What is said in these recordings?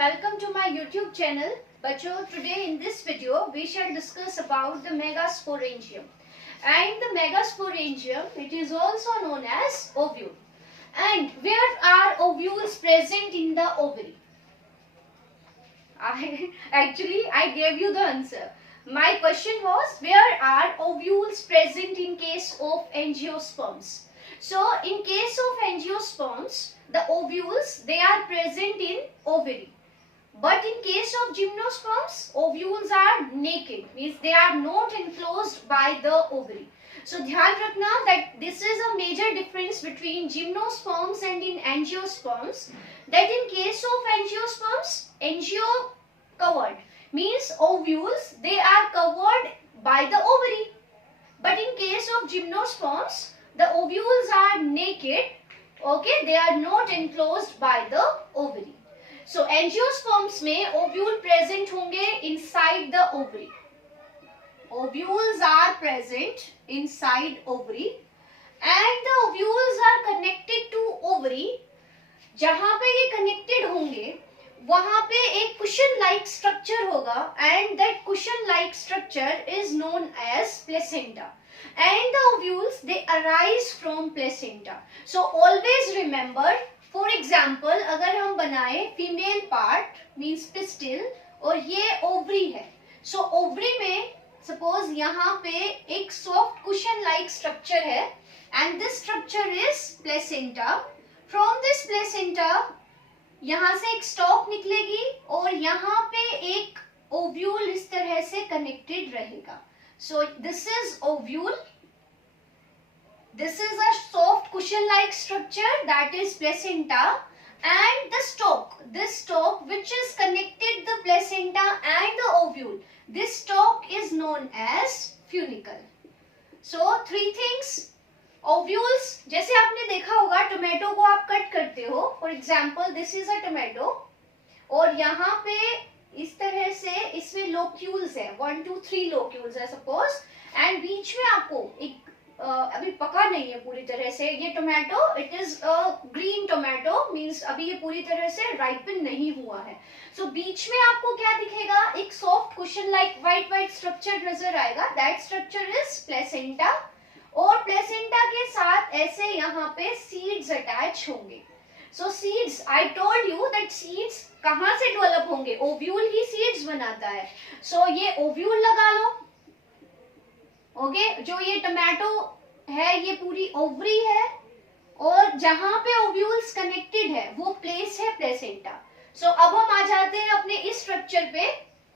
welcome to my YouTube channel. बच्चों, today in this video we shall discuss about the megasporangium. And the megasporangium, it is also known as ovule. And where are ovules present in the ovary? I gave you the answer. My question was, where are ovules present in case of angiosperms? So in case of angiosperms, the ovules, they are present in ovary. But in case of gymnosperms, ovules are naked, means they are not enclosed by the ovary. So ध्यान रखना that this is a major difference between gymnosperms and in angiosperms. That in case of angiosperms, angio covered means ovules, they are covered by the ovary. But in case of gymnosperms, the ovules are naked. Okay, they are not enclosed by the ovary. So angiosperms में ovule present होंगे inside the ovary. Ovules are present inside ovary and the ovules are connected to ovary. जहाँ पे ये connected होंगे वहाँ पे एक cushion like structure होगा and that cushion like structure is known as placenta. And the ovules, they arise from placenta. So always remember, for example, अगर हम बनाए female part means pistil और ये ovary है. So ovary में suppose यहाँ पे एक soft cushion like structure है and this structure is placenta. From this placenta यहाँ से एक stalk निकलेगी और यहाँ पे एक ovule इस तरह से connected रहेगा. So this is ovule. This is a soft cushion-like structure, that is placenta, and the stalk. This stalk which is connected the placenta and the ovule. This stalk is known as funicle. So three things. Ovules, जैसे आपने देखा होगा tomato को आप cut करते हो. For example, this is a tomato. और यहाँ पे इस तरह से इसमें लोक्यूल्स है, 1 2 3 लोक्यूल्स है सपोज, एंड बीच में आपको एक अभी पका नहीं है पूरी तरह से ये tomato, it is green tomato means अभी ये पूरी तरह से राइपन नहीं हुआ है. सो बीच में आपको क्या दिखेगा, एक soft cushion like white white structure नजर आएगा. That structure is placenta. और प्लेसेंटा के साथ ऐसे यहाँ पे सीड्स अटैच होंगे. So seeds, I told you that seeds कहाँ से डेवलप होंगे, ओव्यूल ही सीड्स बनाता है. सो ये ओव्यूल लगा लो. ओके, जो ये टमाटो है ये पूरी ओवरी है और जहां पे ओव्यूल्स कनेक्टेड है वो प्लेस है प्लेसेंटा. सो अब हम आ जाते हैं अपने इस स्ट्रक्चर पे,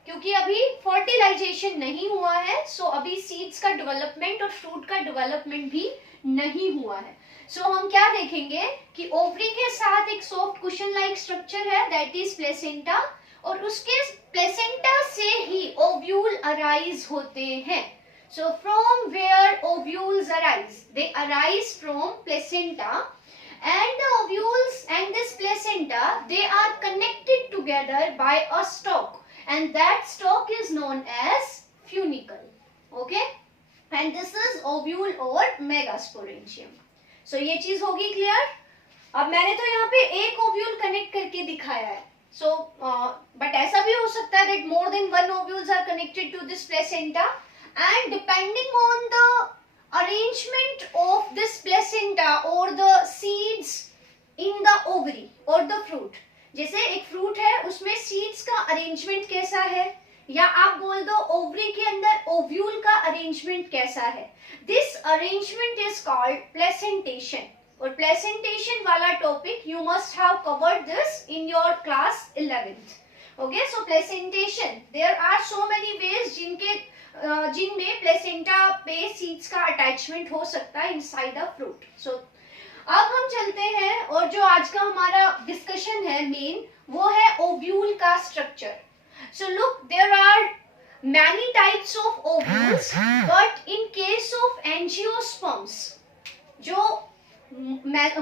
क्योंकि अभी फर्टिलाइजेशन नहीं हुआ है. सो अभी सीड्स का डेवलपमेंट और फ्रूट का डेवलपमेंट भी नहीं हुआ है. सो हम क्या देखेंगे कि ओवरी के साथ एक सॉफ्ट कुशन लाइक स्ट्रक्चर है, दैट इज प्लेसेंटा, और उसके प्लेसेंटा से ही ओव्यूल अराइज होते हैं. So from where ovules arise? They arise from placenta, and the ovules and this placenta, they are connected together by a stalk, and that stalk is known as funicle. Okay, and this is ovule or megasporangium. So ये चीज होगी clear. अब मैंने तो यहाँ पे एक ovule connect करके दिखाया है. So but ऐसा भी हो सकता है that more than one ovules are connected to this placenta. And depending on the arrangement of this placenta or the seeds in the ovary or the fruit, जैसे एक फ्रूट है उसमें सीड्स का अरेंजमेंट कैसा है, या आप बोल दो ओवरी के अंदर ओव्यूल का अरेंजमेंट कैसा है, this arrangement is called placentation. और प्लेसेंटेशन वाला topic you must have covered this in your class 11th. Okay, so placentation, there are so many ways जिनमें प्लेसेंटा पे सीड्स का अटैचमेंट हो सकता है इनसाइड द फ्रूट. सो अब हम चलते हैं और जो आज का हमारा डिस्कशन है मेन, वो है ओव्यूल का structure. So look, there are many types of ovules, but in case of angiosperms, जो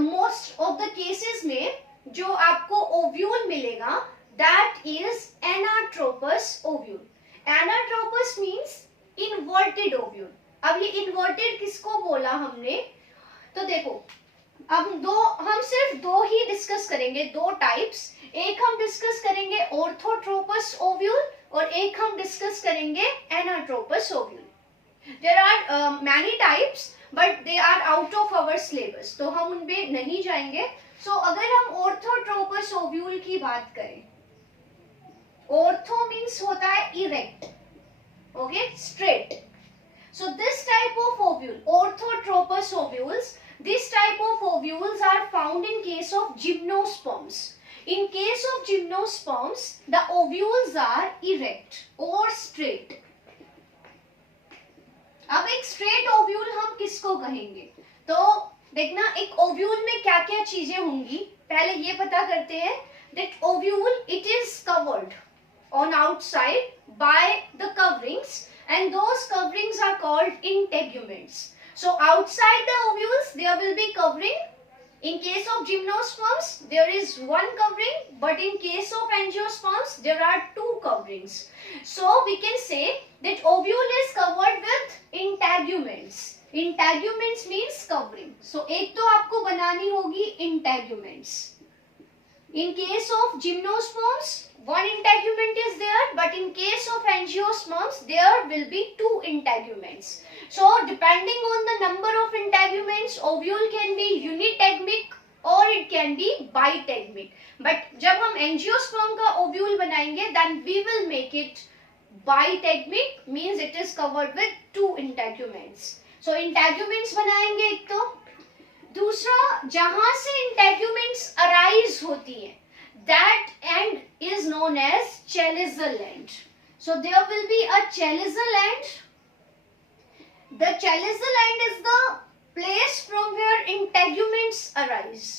मोस्ट ऑफ द केसेस में जो आपको ओव्यूल मिलेगा, that is anatropous ovule. Anatropous means inverted ovule. अब ये इन्वर्टेड किसको बोला हमने, तो देखो अब हम सिर्फ दो ही डिस्कस करेंगे, दो टाइप्स। एक हम डिस्कस करेंगे ऑर्थोट्रोपस ओव्यूल और एक हम डिस्कस करेंगे anatropous ovule. There are many types but they are out of our syllabus, तो हम उनपे नहीं जाएंगे। सो अगर हम ऑर्थोट्रोपस ओव्यूल की बात करें, ऑर्थो मीन्स होता है erect, okay, straight. So this type of ovule, orthotropous ovules, this type of ovules are found in case of gymnosperms. In case of gymnosperms, the ovules are erect or straight. अब एक straight ovule हम किसको कहेंगे? तो देखना, एक ovule में क्या क्या चीजें होंगी, पहले ये पता करते हैं। that ovule, it is covered on outside by the coverings, and those coverings are called integuments. So outside the ovules there will be covering. In case of gymnosperms there is one covering, but in case of angiosperms there are two coverings. So we can say that ovule is covered with integuments. Integuments means covering. So एक तो आपको बनानी होगी integuments. In case of gymnosperms, one integument is there, but in case of angiosperms, there will be two integuments. So, depending on the number of integuments, ovule can be unitegmic or it can be bitegmic. But जब हम angiosperm का ovule बनाएंगे, then we will make it bitegmic, means it is covered with two integuments. So, integuments बनाएंगे एक तो। दूसरा, जहां से इंटेग्यूमेंट्स अराइज होती है, that end is known as chaliceal end. So there will be a chaliceal end. The chaliceal end is the place from where integuments arise.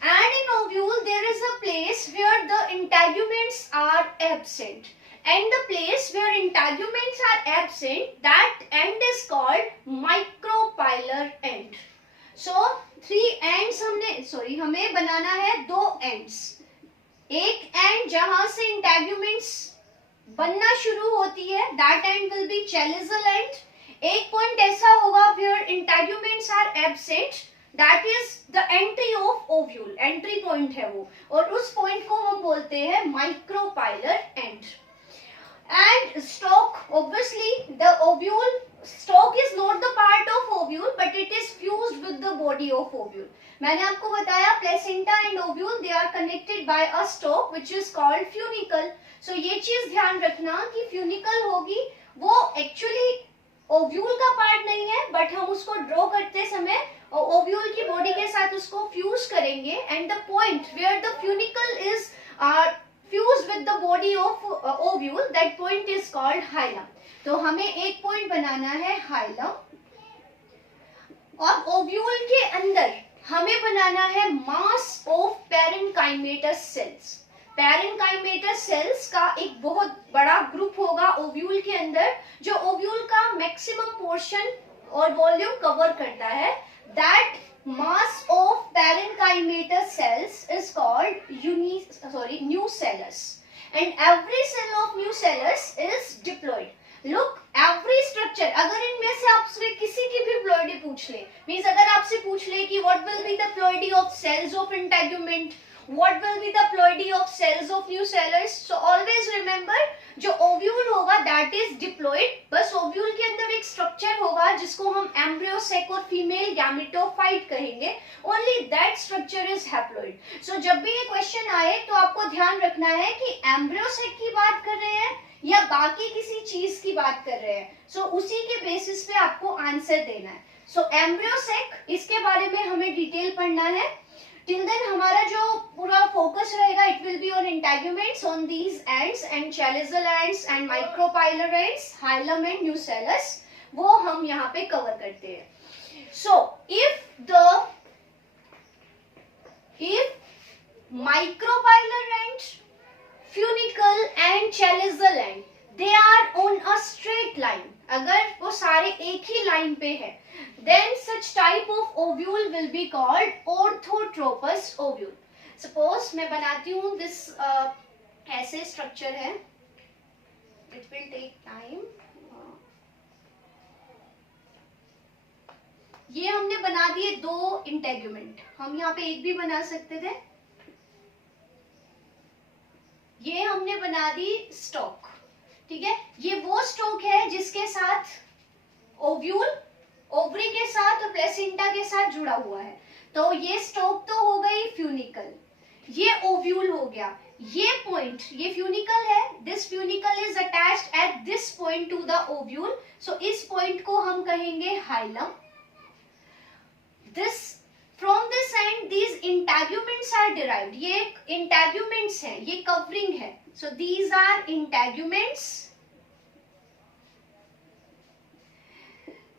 And in ovule there is a place where the integuments are absent. And the place where integuments are absent, that end is called micropylar end. So three ends हमें बनाना है, दो ends. एक and जहां से integuments बनना शुरू होती है, that end will be chalazal end. एक पॉइंट ऐसा होगा where integuments are absent, that is the entry of ovule, entry point है वो, और उस पॉइंट को हम बोलते हैं micropylar end. And stalk, obviously the ovule, stalk is not the part of ovule but it is fused with the body of ovule. मैंने आपको बताया placenta and ovule they are connected by a stalk which is called funicle. So ये चीज ध्यान रखना कि funicle होगी, वो actually ovule का part नहीं है, but हम उसको draw करते समय ovule की body के साथ उसको fuse करेंगे, and the point where the funicle is fused with the body of ovule, that point is called hilum. तो हमें एक पॉइंट बनाना है hilum, और ओव्यूल के अंदर हमें बनाना है mass of parenchymatous cells. parenchymatous cells का एक बहुत बड़ा ग्रुप होगा ओव्यूल के अंदर, जो ओव्यूल का मैक्सिमम पोर्शन और वॉल्यूम कवर करता है। That mass of parenchymatous cells is called nucellus, and every cell of nucellus is diploid. Look, every structure, अगर इनमें से आपसे किसी की भी प्लॉइडी पूछ ले, मीन्स अगर आपसे पूछ ले कि what will be the ploidy of cells of integument, what will be the ploidy of cells of nucellus, so always remember जो ओव्यूल होगा that is diploid, बस ओव्यूल के अंदर एक स्ट्रक्चर होगा जिसको हम एम्ब्रियो सेक और फीमेल गैमेटोफाइट कहेंगे, only that structure is haploid. So जब भी ये क्वेश्चन आए तो आपको ध्यान रखना है कि एम्ब्रियो सेक की बात कर रहे हैं या बाकी किसी चीज की बात कर रहे हैं, सो उसी के बेसिस पे आपको आंसर देना है। सो एम्ब्रियो सेक, इसके बारे में हमें डिटेल पढ़ना है। टिल देन हमारा जो पूरा फोकस रहेगा, it will be on integuments on these ends and chalazal ends and micropylar ends, hilum and nucellus, वो हम यहाँ पे कवर करते हैं। सो if micropylar end, funicle and chaliceal end, they are on a straight line, अगर वो सारे एक ही लाइन पे है, then such type of ovule will be called orthotropous ovule. Suppose मैं बनाती हूँ this ऐसे structure है, it will take time. ये हमने बना दिए 2 इंटेग्यूमेंट, हम यहाँ पे एक भी बना सकते थे। ये हमने बना दी स्टॉक, ठीक है। ये वो स्टॉक है जिसके साथ ओव्यूल ओवरी के साथ और प्लेसेंटा के साथ जुड़ा हुआ है। तो ये स्टॉक तो हो गई फ्यूनिकल, ये ओव्यूल हो गया। ये पॉइंट, ये फ्यूनिकल है, this funicle is attached at this point to the ovule, so इस पॉइंट को हम कहेंगे hilum. This from this end these integuments are derived, ये इंटेग्यूमेंट्स हैं, ये कवरिंग है, सो दीज आर इंटेग्यूमेंट्स।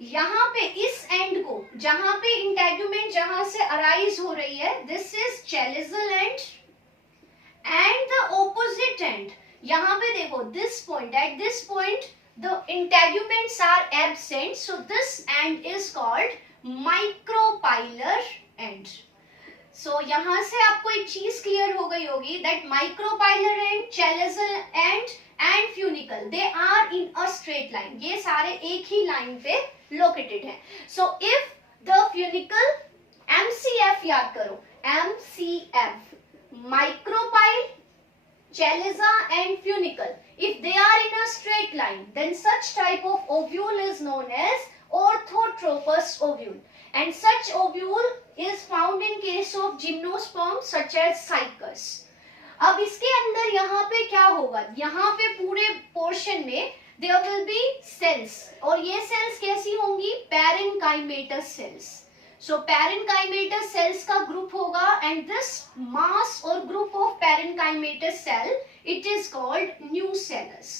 यहाँ पे इस एंड को, जहां पे इंटेग्यूमेंट जहां से अराइज हो रही है, this is chalazal end, and the opposite end, यहाँ पे देखो this point, at this point the integuments are absent, so this end is called micropylar end. So यहां से आपको एक चीज क्लियर हो गई होगी that micropylar end, chalazal end and funicle, they are in a straight line, ये सारे एक ही लाइन पे लोकेटेड है। So if the funicle, MCF याद करो, MCF, micropyle, chaliza and funicle, if they are in a straight line, then such type of ovule is known as orthotropous ovule, and such ovule is found in case of gymnosperms such as cycas. अब इसके अंदर यहाँ पे क्या होगा, यहाँ पे पूरे पोर्शन में there will be cells, और ये cells कैसी होंगी, parenchymatous cells. So parenchymatous cells का ग्रुप होगा, and this mass और group of parenchymatous cell, it is called nucellus.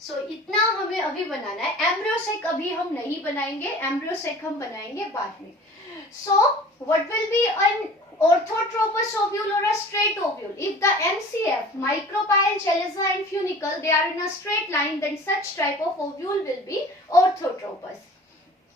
So इतना हमें अभी बनाना है। एम्ब्रियोसेक अभी हम नहीं बनाएंगे, एम्ब्रियोसेक हम बनाएंगे बाद में। So what will be an orthotropous ovule or a straight ovule? If the MCF, micropyle, chaliza and funicle, they are in a straight line, then such type of ovule will be orthotropous.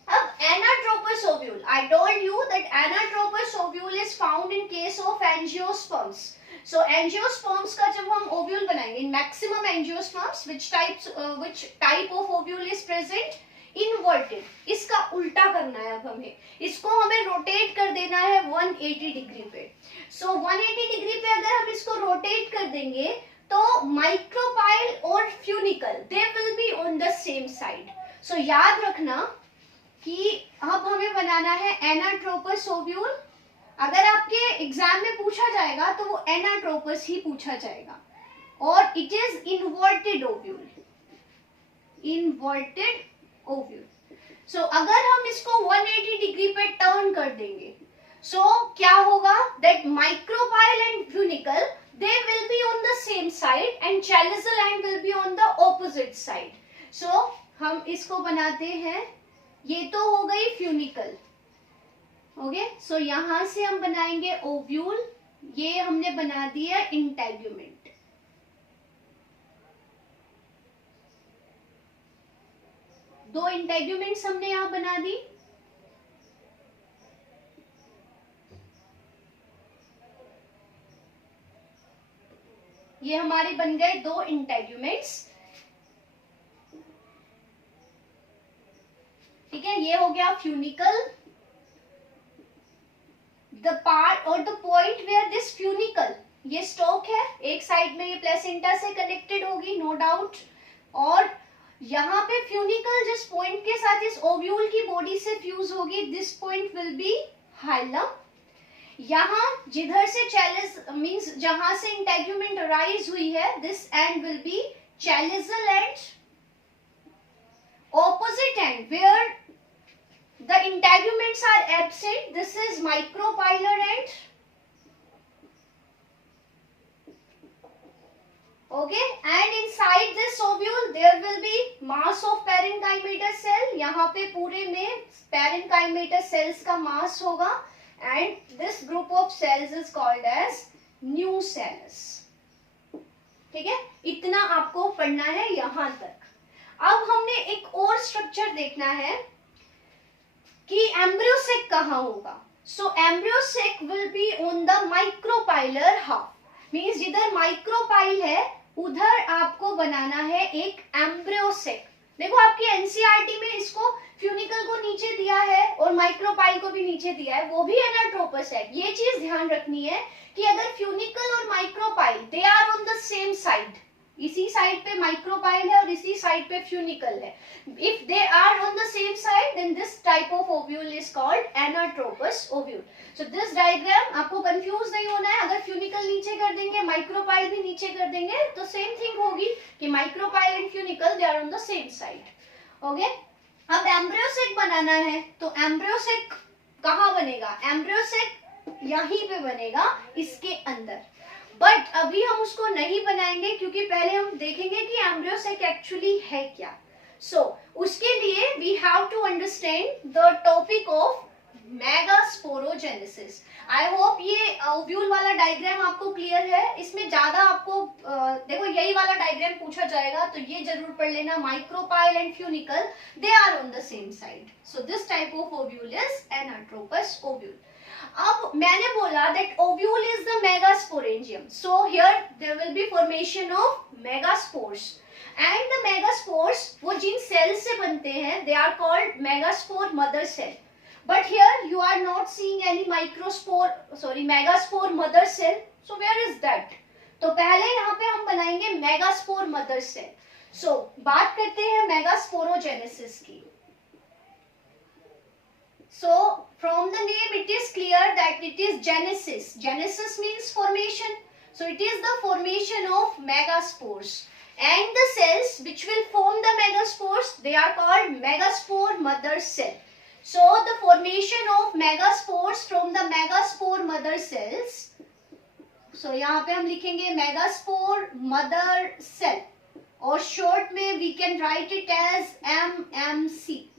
अब anatropous ovule, I told you that anatropous ovule is found in case of angiosperms. So angiosperms का जब हम ovule बनाएंगे, in maximum angiosperms, which type of ovule is present? Inverted. इसका उल्टा करना है अब हमें, इसको हमें रोटेट कर देना है 180 डिग्री पे। So 180 डिग्री पे अगर हम इसको रोटेट कर देंगे तो माइक्रोपाइल और funicle, they will be on the same side. So याद रखना कि अब हमें बनाना है एनाट्रोपस ओव्यूल। अगर आपके एग्जाम में पूछा जाएगा तो वो एनाट्रोपस ही पूछा जाएगा, और it is inverted ovule, inverted ovule. So अगर हम इसको 180 डिग्री पे टर्न कर देंगे, सो क्या होगा, that micropyle and funicle, they will be on the same side and chalazal end will be on the opposite side. So हम इसको बनाते हैं, ये तो हो गई फ्यूनिकल, ओके। सो यहां से हम बनाएंगे ओव्यूल, ये हमने बना दिया इंटेग्यूमेंट। दो इंटेग्यूमेंट्स हमने यहां बना दी। ये हमारे बन गए 2 इंटेग्यूमेंट्स, ठीक है। ये हो गया फ्यूनिकल, द पार्ट और the point where this funicle, ये स्टॉक है, एक साइड में ये प्लेसेंटा से कनेक्टेड होगी, नो डाउट, और यहाँ पे फ्यूनिकल जिस पॉइंट के साथ इस ओव्यूल की बॉडी से फ्यूज होगी, this point will be hilum. यहाँ जिधर से चैलिज मींस जहां से इंटेग्यूमेंट अराइज हुई है, this end will be chalazal end, opposite end where the integuments are absent, this is micropylar end, okay, and inside this ovule there will be mass of parenchymatous cell, यहाँ पे पूरे में parenchymatous cells का mass होगा, and this group of cells is called as nucellus, ठीक है। इतना आपको पढ़ना है यहां तक। अब हमने एक और स्ट्रक्चर देखना है कि एम्ब्रियोसेक कहाँ होगा। So embryo sac will be on the micropylar half, means जिधर माइक्रोपाइल है उधर आपको बनाना है एक एम्ब्रियोसेक। देखो आपकी एनसीईआरटी में इसको फ्यूनिकल को नीचे दिया है और माइक्रोपाइल को भी नीचे दिया है, वो भी एनाट्रोपस है। ये चीज ध्यान रखनी है कि अगर फ्यूनिकल और micropyle they are on the same side, इसी साइड पे माइक्रोपाइल है और इसी साइड पे फ्यूनिकल है, if they are on the same side then this type of ovule is called anatropous ovule. So this diagram आपको confuse नहीं होना है, अगर फ्यूनिकल नीचे कर देंगे माइक्रोपाइल भी नीचे कर देंगे तो सेम थिंग होगी कि micropyle and funicle they are on the same side. Okay, अब एम्ब्रियोसेक बनाना है तो एम्ब्रियोसेक कहाँ बनेगा? एम्ब्रियोसेक यहीं पे बनेगा, इसके अंदर। बट अभी हम उसको नहीं बनाएंगे क्योंकि पहले हम देखेंगे कि एम्ब्रियोसेक एक्चुअली है क्या। सो उसके लिए we have to understand the topic of megasporogenesis. I hope ये ओव्यूल वाला डायग्राम आपको क्लियर है। इसमें ज्यादा आपको देखो यही वाला डायग्राम पूछा जाएगा तो ये जरूर पढ़ लेना, micropyle and funicle they are on the same side. So this type of ovule is anatropous ovule. अब मैंने बोला that ovule is the megasporangium, so here there will be formation of megaspores and the megaspores वो जिन cell से बनते हैं they are called megaspore mother cell. But here you are not seeing any megaspore mother cell. So where is that? तो पहले यहाँ पे हम बनाएंगे मेगास्पोर मदर सेल। सो बात करते हैं मेगास्पोरोजेनेसिस की। So from the name it is clear that it is genesis. Genesis means formation. So it is the formation of megaspores. And the cells which will form the megaspores, they are called megaspore mother cell. So the formation of megaspores from the megaspore mother cells. So यहाँ पे हम लिखेंगे megaspore mother cell और short में we can write it as MMC.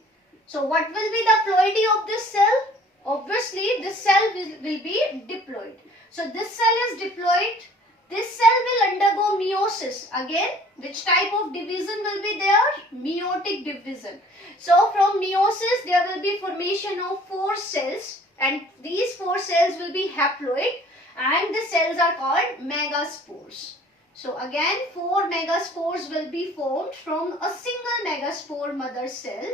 So what will be the ploidy of this cell? Obviously this cell will be diploid. So this cell is diploid. This cell will undergo meiosis. Again, which type of division will be there? Meiotic division. So from meiosis there will be formation of 4 cells and these 4 cells will be haploid and the cells are called megaspores. So again 4 megaspores will be formed from a single megaspore mother cell.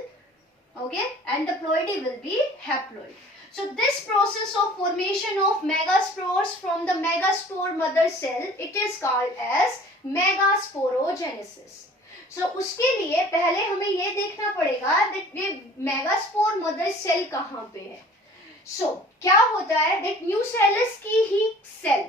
Okay, and the ploidy will be haploid. So this process of formation of megaspores from the megaspore mother cell, it is called as megasporogenesis. So उसके लिए पहले हमें ये देखना पड़ेगा that ये megaspore mother cell कहाँ पे है। So क्या होता है that न्यूसेलस की ही सेल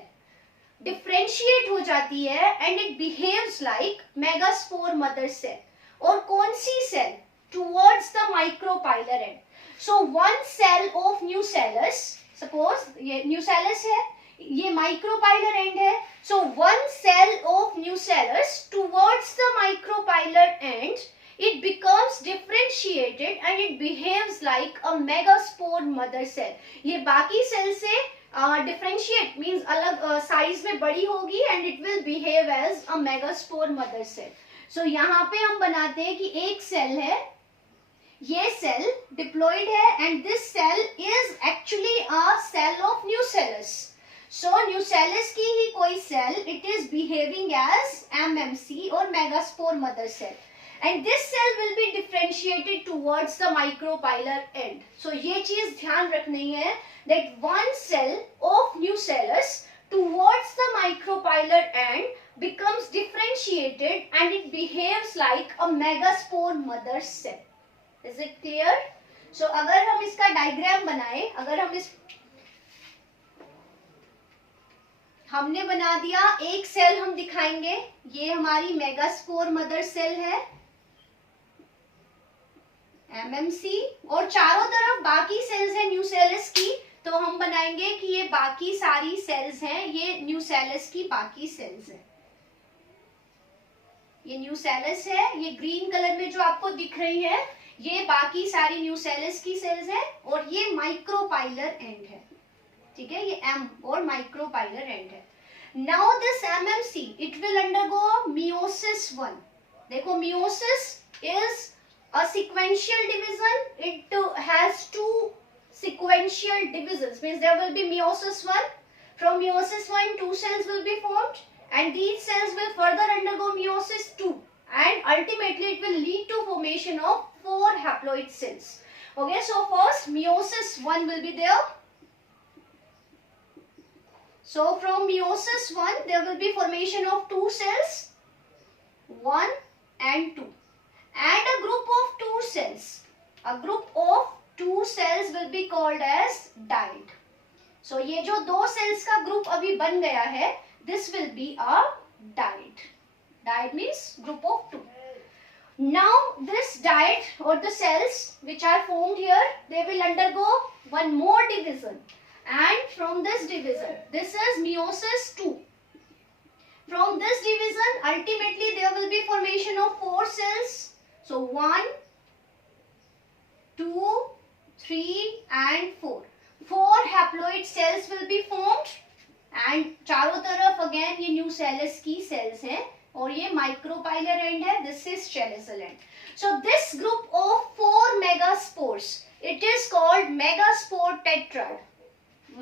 डिफरेंशिएट हो जाती है and it behaves like megaspore mother cell. और कौन सी cell? Towards the micropylar end. So one cell of nucellus, suppose ये nucellus है, ये micropylar end है, so one cell of nucellus towards the micropylar end, it becomes differentiated and it behaves like a megaspore mother cell. ये बाकी cell से differentiate means अलग size में बड़ी होगी and it will behave as a megaspore mother cell. So यहाँ पे हम बनाते हैं कि एक cell है, ये सेल डिप्लॉइड है and this cell is actually a cell of nucellus. So nucellus की ही कोई cell, it is behaving as MMC और megaspore mother cell and this cell will be differentiated towards the micropylar end. So ये चीज ध्यान रखनी है that one cell of nucellus towards the micropylar end becomes differentiated and it behaves like a megaspore mother cell. Is it clear? So अगर हम इसका diagram बनाए, अगर हम हमने बना दिया, एक सेल हम दिखाएंगे, ये हमारी मेगास्पोर मदर सेल है एमएमसी और चारों तरफ बाकी सेल्स है न्यूसेलस की, तो हम बनाएंगे कि ये बाकी सारी सेल्स हैं, ये न्यूसेलस की बाकी सेल्स हैं। ये न्यूसेलस है, ये ग्रीन कलर में जो आपको दिख रही है ये बाकी सारी न्यूसेलस की सेल्स है और ये माइक्रोपाइलर एंड है। ठीक है, ये एम और माइक्रोपाइलर एंड है। Now this MMC it will undergo meiosis 1। देखो meiosis is a sequential division, it has 2 sequential divisions, means there will be meiosis 1. From meiosis 1 2 cells will be formed and these cells will further undergo meiosis 2 and ultimately it will lead to formation of 4 haploid cells. Okay, so first meiosis 1 will be there. So from meiosis 1 there will be formation of 2 cells, 1 and 2, and a group of 2 cells. A group of 2 cells will be called as diet. So ये जो 2 cells का group अभी बन गया है, this will be a diet. Diet means group of 2. Now this diet or the cells which are formed here, they will undergo one more division, and from this division, this is meiosis 2. From this division, ultimately there will be formation of 4 cells. So 1, 2, 3 and 4. 4 haploid cells will be formed, and चारों तरफ again ये nucellus की cells हैं, और ये micropylar end है, this is chelicel end. So this group of 4 megaspores, it is called megaspore tetrad.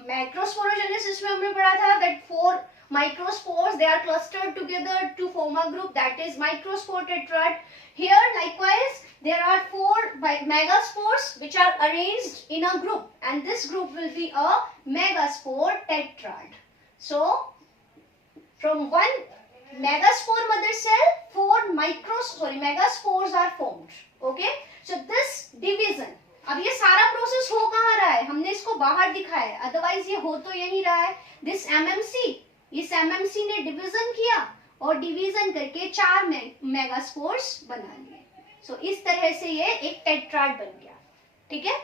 Macrosporogenesis में हमने पढ़ा था that 4 microspores, they are clustered together to form a group, that is microspore tetrad. Here likewise there are 4 megaspores which are arranged in a group, and this group will be a megaspore tetrad. So from one megaspore mother cell, 4 megaspores are formed. Okay, so this division, अब ये सारा process हो कहाँ रहा है, हमने इसको बाहर दिखाया है, अदरवाइज ये हो तो यही रहा है. दिस MMC, इस MMC ने डिवीजन किया और डिवीजन करके 4 मेगास्पोर्स बना लिए. सो इस तरह से ये एक टेट्राड बन गया. ठीक है.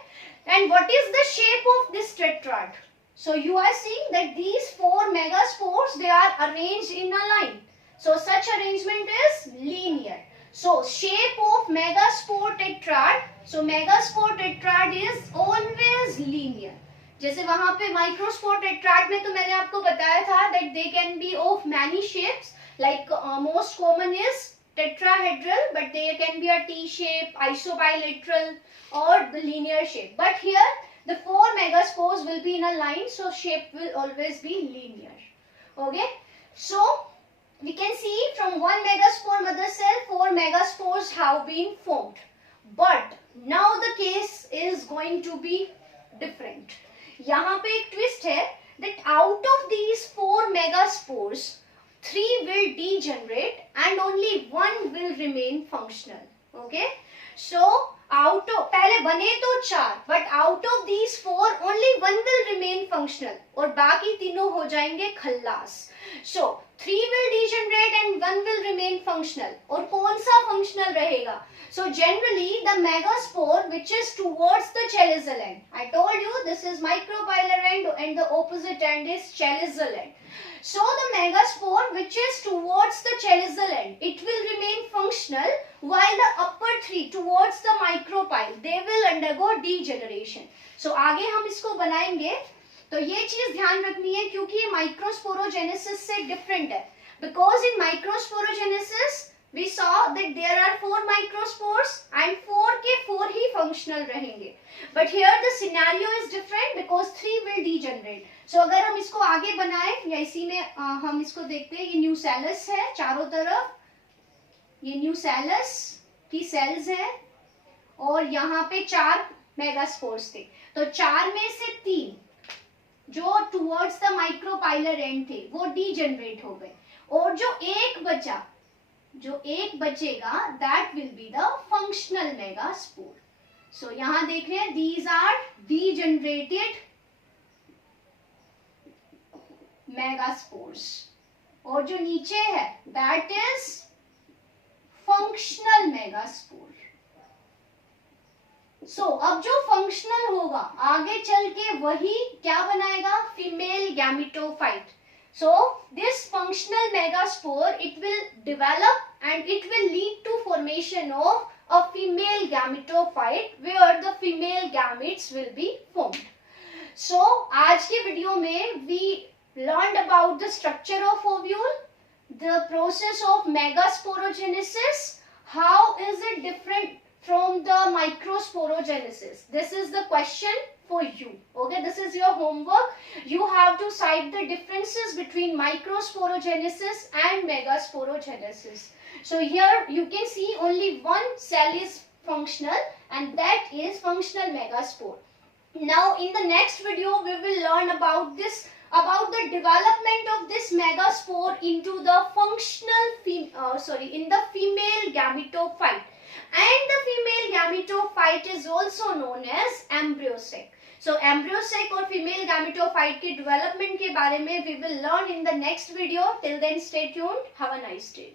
And what is the shape of this tetrad? So you are seeing that these 4 megaspores, they are arranged in a line. So such arrangement is linear. So shape of megaspore tetrad. So megaspore tetrad is always linear. जैसे वहां पे microspore tetrad में तो मैंने आपको बताया था that they can be of many shapes. Like most common is tetrahedral, but there can be a T shape, isobilateral, or the linear shape. But here the 4 megaspores will be in a line, so shape will always be linear. Okay, so we can see from 1 megaspore mother cell, 4 megaspores have been formed. But now the case is going to be different. यहाँ पे एक twist है that out of these 4 megaspores, 3 will degenerate and only 1 will remain functional. Okay, so out of पहले बने तो 4, but out of these 4 only 1 will remain functional और बाकी तीनों हो जाएंगे खल्लास. So 3 will degenerate and 1 will remain functional. और कौन सा functional रहेगा? So generally the megaspore which is towards the chelicel end. I told you this is micropylar end and the opposite end is chelicel end. So the megaspore which is towards the chelicel end, it will remain functional, while the upper 3 towards the micropyle, they will undergo degeneration. So आगे हम इसको बनाएंगे, तो ये चीज ध्यान रखनी है क्योंकि ये माइक्रोस्पोरोजेनेसिस से डिफरेंट है. Because in microsporogenesis we saw that there are 4 microspores and 4 के 4 ही functional रहेंगे. But here the scenario is different because 3 will degenerate. So अगर हम इसको आगे बनाएं या इसी में हम इसको देखते हैं, ये न्यूसेलस है चारों तरफ, ये न्यूसेलस की सेल्स हैं और यहाँ पे 4 मेगास्पोर्स थे. तो 4 में से 3 जो टुवर्ड्स द माइक्रोपाइलर एंड थे वो डीजेनरेट हो गए, और जो एक बचेगा that will be the functional megaspore. So यहां देख रहे हैं दीज आर डीजेनरेटेड मेगास्पोर्स, और जो नीचे है दैट इज फंक्शनल मेगास्पोर. सो अब जो फंक्शनल होगा आगे चल के वही क्या बनाएगा? Female gametophyte. So this functional megaspore, it will develop and it will lead to formation of a female gametophyte where the female gametes will be formed. So आज के वीडियो में we learned about the structure of ovule, the process of megasporogenesis, how is it different from the microsporogenesis. This is the question for you. Okay, this is your homework. You have to cite the differences between microsporogenesis and megasporogenesis. So here you can see only one cell is functional, and that is functional megaspore. Now in the next video we will learn about the development of this megaspore into the in the female gametophyte, and the female gametophyte is also known as embryo sac. So embryo sac और female gametophyte के development के बारे में we will learn in the next video. Till then stay tuned. Have a nice day.